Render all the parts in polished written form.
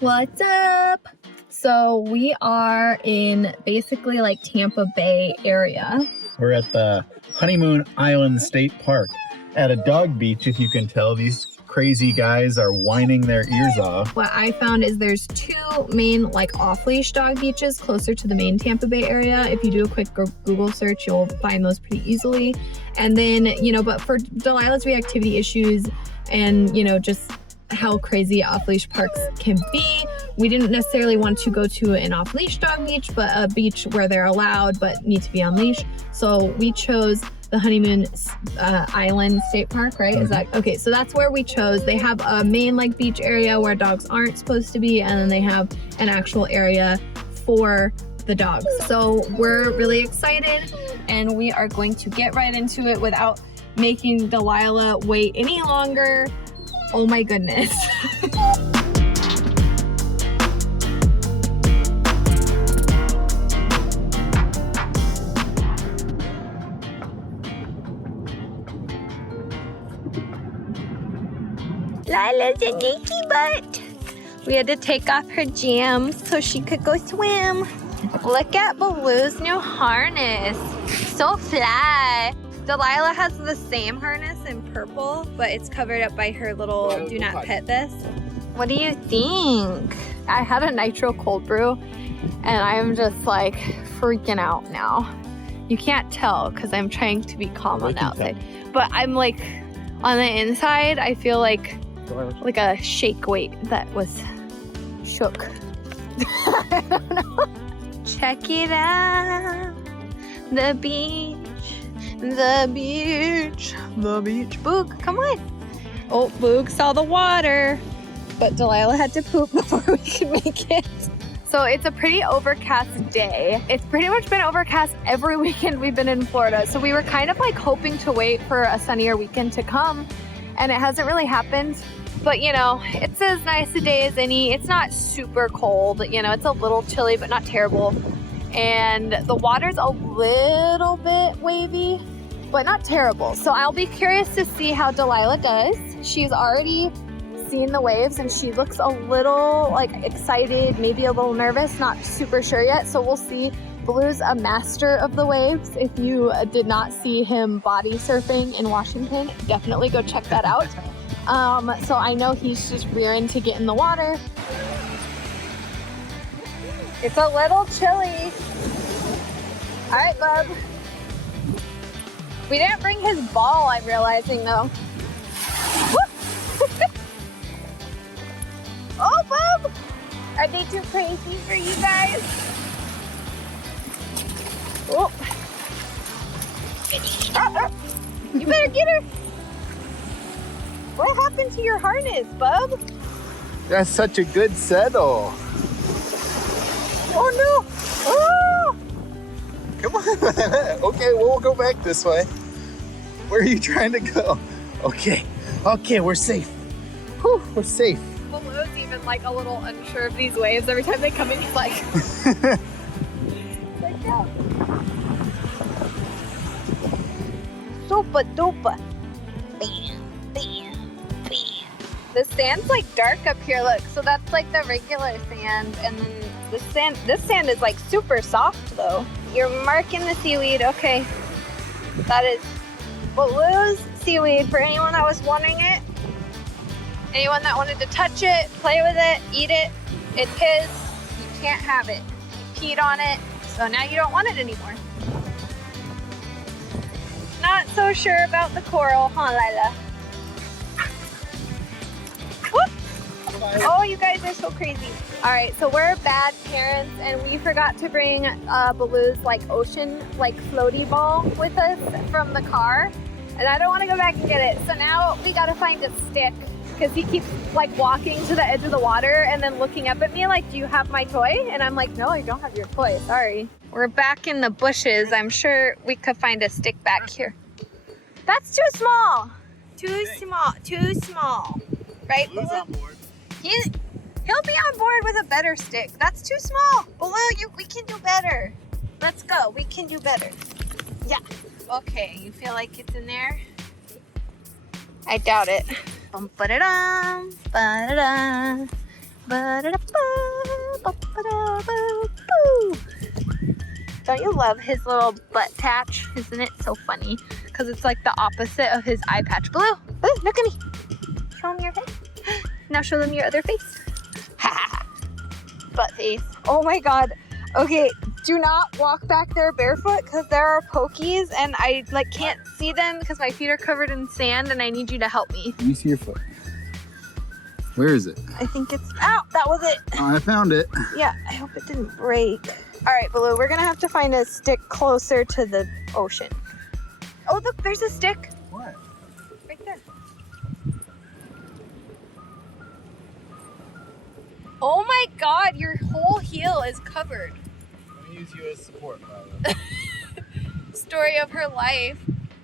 What's up? So we are in basically like Tampa Bay area. We're at the Honeymoon Island State Park at a dog beach. If you can tell, these crazy guys are whining their ears off. What I found is there's two main like off-leash dog beaches closer to the main Tampa Bay area. If you do a quick Google search, you'll find those pretty easily. And then, but for Delilah's reactivity issues and, just how crazy off-leash parks can be, we didn't necessarily want to go to an off-leash dog beach, but a beach where they're allowed but need to be on leash. So we chose the Honeymoon Island State Park, right? Is that okay? So that's where we chose. They have a main like beach area where dogs aren't supposed to be, and then they have an actual area for the dogs. So we're really excited, and we are going to get right into it without making Delilah wait any longer. Oh my goodness. Lila's a dinky butt. We had to take off her jams so she could go swim. Look at Baloo's new harness. So fly. Delilah has the same harness in purple, but it's covered up by her little do not pet vest. What do you think? I had a nitro cold brew and I'm just like freaking out now. You can't tell because I'm trying to be calm on the outside. But I'm like, on the inside, I feel like a shake weight that was shook. I don't know. Check it out. The beach. The beach. The beach. Boog, come on. Oh, Boog saw the water. But Delilah had to poop before we could make it. So it's a pretty overcast day. It's pretty much been overcast every weekend we've been in Florida. So we were kind of like hoping to wait for a sunnier weekend to come. And it hasn't really happened. But it's as nice a day as any. It's not super cold. It's a little chilly, but not terrible. And the water's a little bit wavy, but not terrible. So I'll be curious to see how Delilah does. She's already seen the waves and she looks a little like excited, maybe a little nervous, not super sure yet. So we'll see. Baloo's a master of the waves. If you did not see him body surfing in Washington, definitely go check that out. So I know he's just rearing to get in the water. It's a little chilly. All right, bub. We didn't bring his ball, I'm realizing though. Oh, bub! Are they too crazy for you guys? Oh. You better get her. What happened to your harness, bub? That's such a good settle. Oh no! Oh! Come on. Okay, we'll go back this way. Where are you trying to go? Okay, we're safe. Whew, we're safe. Baloo's even like a little unsure of these waves. Every time they come in, he's like, go. Super duper. Bam, bam, bam. The sand's like dark up here, look. So that's like the regular sand. And then this sand is like super soft though. You're marking the seaweed, okay. That is Baloo's seaweed for anyone that was wanting it. Anyone that wanted to touch it, play with it, eat it, it's his. You can't have it. You peed on it, so now you don't want it anymore. Not so sure about the coral, huh, Lila? Whoop. Oh, you guys are so crazy. All right, so we're bad parents, and we forgot to bring Baloo's like ocean like floaty ball with us from the car, and I don't want to go back and get it. So now we gotta find a stick because he keeps like walking to the edge of the water and then looking up at me like, "Do you have my toy?" And I'm like, "No, I don't have your toy. Sorry." We're back in the bushes. I'm sure we could find a stick back here. That's too small. Too small. Too small. Right, Baloo? He'll be on board with a better stick. That's too small. Baloo, we can do better. Let's go. We can do better. Yeah. Okay, you feel like it's in there? I doubt it. Ba-da-dum, ba-da-dum. Don't you love his little butt patch? Isn't it so funny? Because it's like the opposite of his eye patch. Blue, look at me. Show him your head. Now show them your other face. Butt face. Oh my God. Okay, do not walk back there barefoot because there are pokies and I like can't see them because my feet are covered in sand and I need you to help me. Let me see your foot. Where is it? I think it's, ow, that was it. Oh, I found it. Yeah, I hope it didn't break. All right, Baloo, we're gonna have to find a stick closer to the ocean. Oh, look, there's a stick. What? Right there. Oh my God, your whole heel is covered. Let me use you as support, Delilah. Story of her life.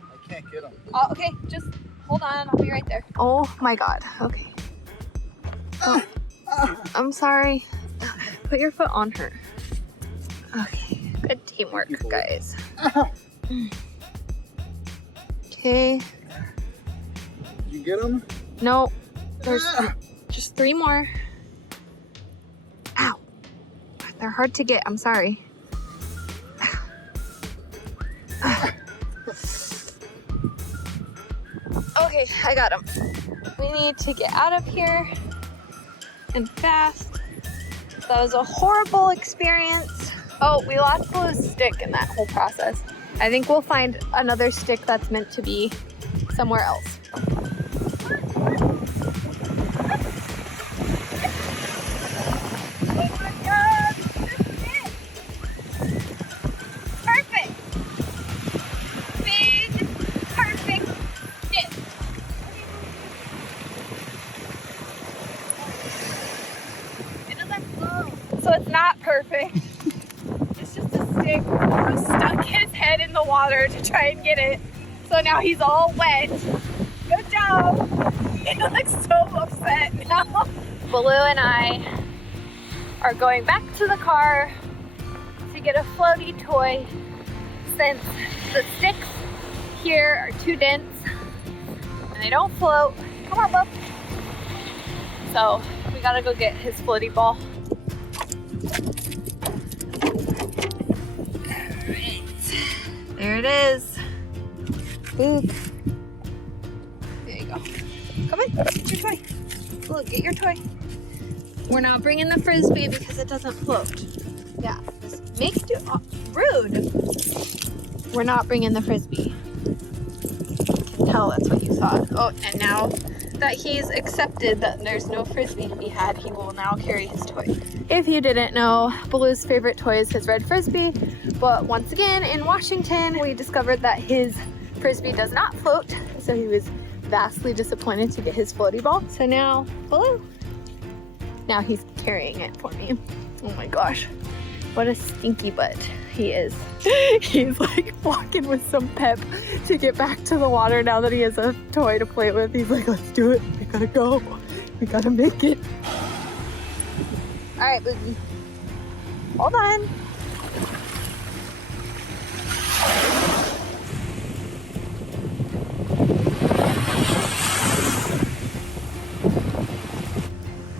I can't get them. Oh, okay, just hold on, I'll be right there. Oh my God, okay. Oh, I'm sorry. Put your foot on her. Okay, good teamwork, guys. Okay. Did you get them? No, there's just 3 more. Ow. They're hard to get, I'm sorry. Okay, I got them. We need to get out of here and fast. That was a horrible experience. Oh, we lost Blue's stick in that whole process. I think we'll find another stick that's meant to be somewhere else. Oh my God, this is it. Perfect. Big, perfect stick. It doesn't flow. So it's not perfect. It's just a stick. He stuck his head in the water to try and get it. So now he's all wet. Good job. He looks so upset now. Baloo and I are going back to the car to get a floaty toy since the sticks here are too dense and they don't float. Come on, Bub. So we gotta go get his floaty ball. Alright, there it is. Boop. There you go. Come on, get your toy. Look, get your toy. We're not bringing the frisbee because it doesn't float. Yeah, just make do. Oh, rude. We're not bringing the frisbee. I can tell that's what you thought. Oh, and now that he's accepted that there's no frisbee to be had, he will now carry his toy. If you didn't know, Baloo's favorite toy is his red frisbee, but once again in Washington, we discovered that his frisbee does not float, so he was vastly disappointed to get his floaty ball. So now, Baloo. Now he's carrying it for me. Oh my gosh, what a stinky butt he is. He's like walking with some pep to get back to the water now that he has a toy to play with. He's like, let's do it. We gotta go. We gotta make it. All right, Boogie. Hold on.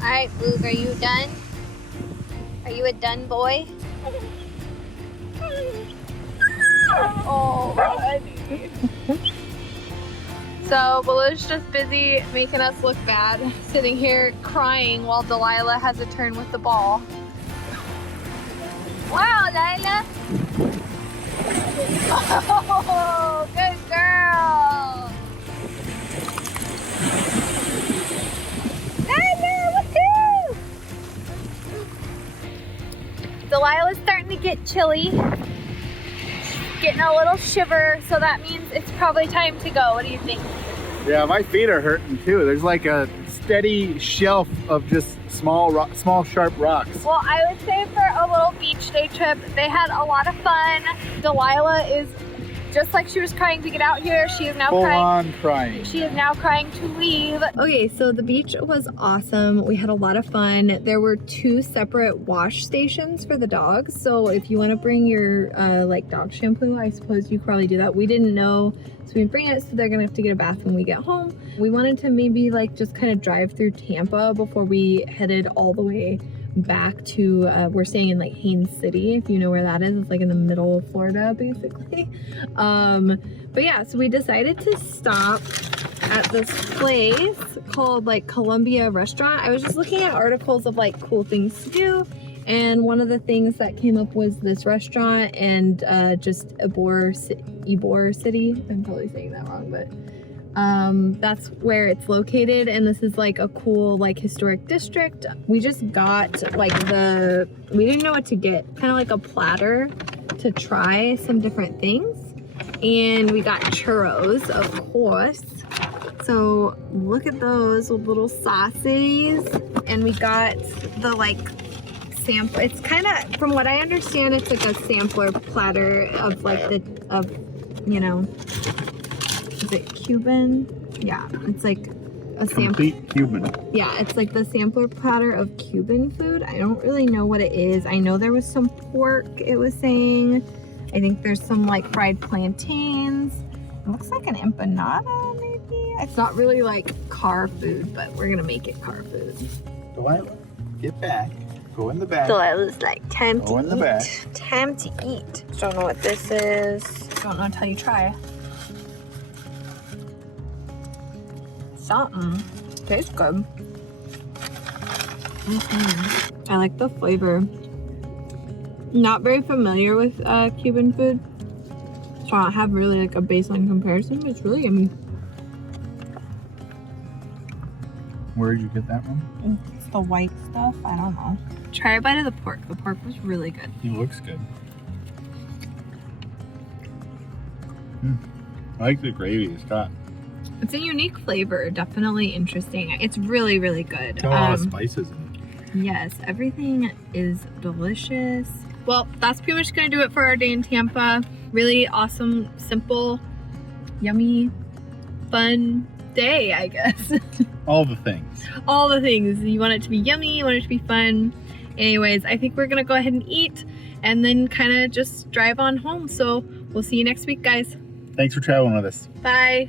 All right, Boog, are you done? Are you a done boy? Oh, honey. So Baloo's just busy making us look bad, sitting here crying while Delilah has a turn with the ball. Wow, Delilah. Oh, good girl. Delilah's starting to get chilly, getting a little shiver, so that means it's probably time to go. What do you think? Yeah, my feet are hurting too. There's like a steady shelf of just small sharp rocks. Well, I would say for a little beach day trip, they had a lot of fun. Delilah is just like she was crying to get out here, she is now Full crying. on crying. She is now crying to leave. Okay, so the beach was awesome. We had a lot of fun. There were 2 separate wash stations for the dogs. So if you want to bring your like dog shampoo, I suppose you could probably do that. We didn't know, so we bring it, so they're gonna have to get a bath when we get home. We wanted to maybe like just kind of drive through Tampa before we headed all the way back to we're staying in like Haines City, if you know where that is. It's like in the middle of Florida basically. But yeah, so we decided to stop at this place called like Columbia Restaurant. I was just looking at articles of like cool things to do, and one of the things that came up was this restaurant and just Ybor City. I'm probably saying that wrong, but that's where it's located, and this is like a cool like historic district. We just got like we didn't know what to get, kind of like a platter to try some different things, and we got churros, of course. So look at those little sauces, and we got the like sample. It's kind of, from what I understand, it's like a sampler platter of like you know, is it Cuban? Yeah, it's like a Complete Cuban. Yeah, it's like the sampler platter of Cuban food. I don't really know what it is. I know there was some pork, it was saying. I think there's some like fried plantains. It looks like an empanada, maybe. It's not really like car food, but we're gonna make it car food. Delilah, get back. Go in the back. Delilah's like, time to Go in the back. eat. Time to eat. Don't know what this is. Don't know until you try. Something. Tastes good. I like the flavor. Not very familiar with Cuban food, so I don't have really like a baseline comparison, but it's really yummy. Where did you get that from? It's the white stuff. I don't know. Try a bite of the pork. The pork was really good. It looks good. I like the gravy it's got. It's a unique flavor, definitely interesting. It's really, really good. Got a lot of spices in it. Yes, everything is delicious. Well, that's pretty much gonna do it for our day in Tampa. Really awesome, simple, yummy, fun day, I guess. All the things. All the things. You want it to be yummy, you want it to be fun. Anyways, I think we're gonna go ahead and eat and then kind of just drive on home. So we'll see you next week, guys. Thanks for traveling with us. Bye.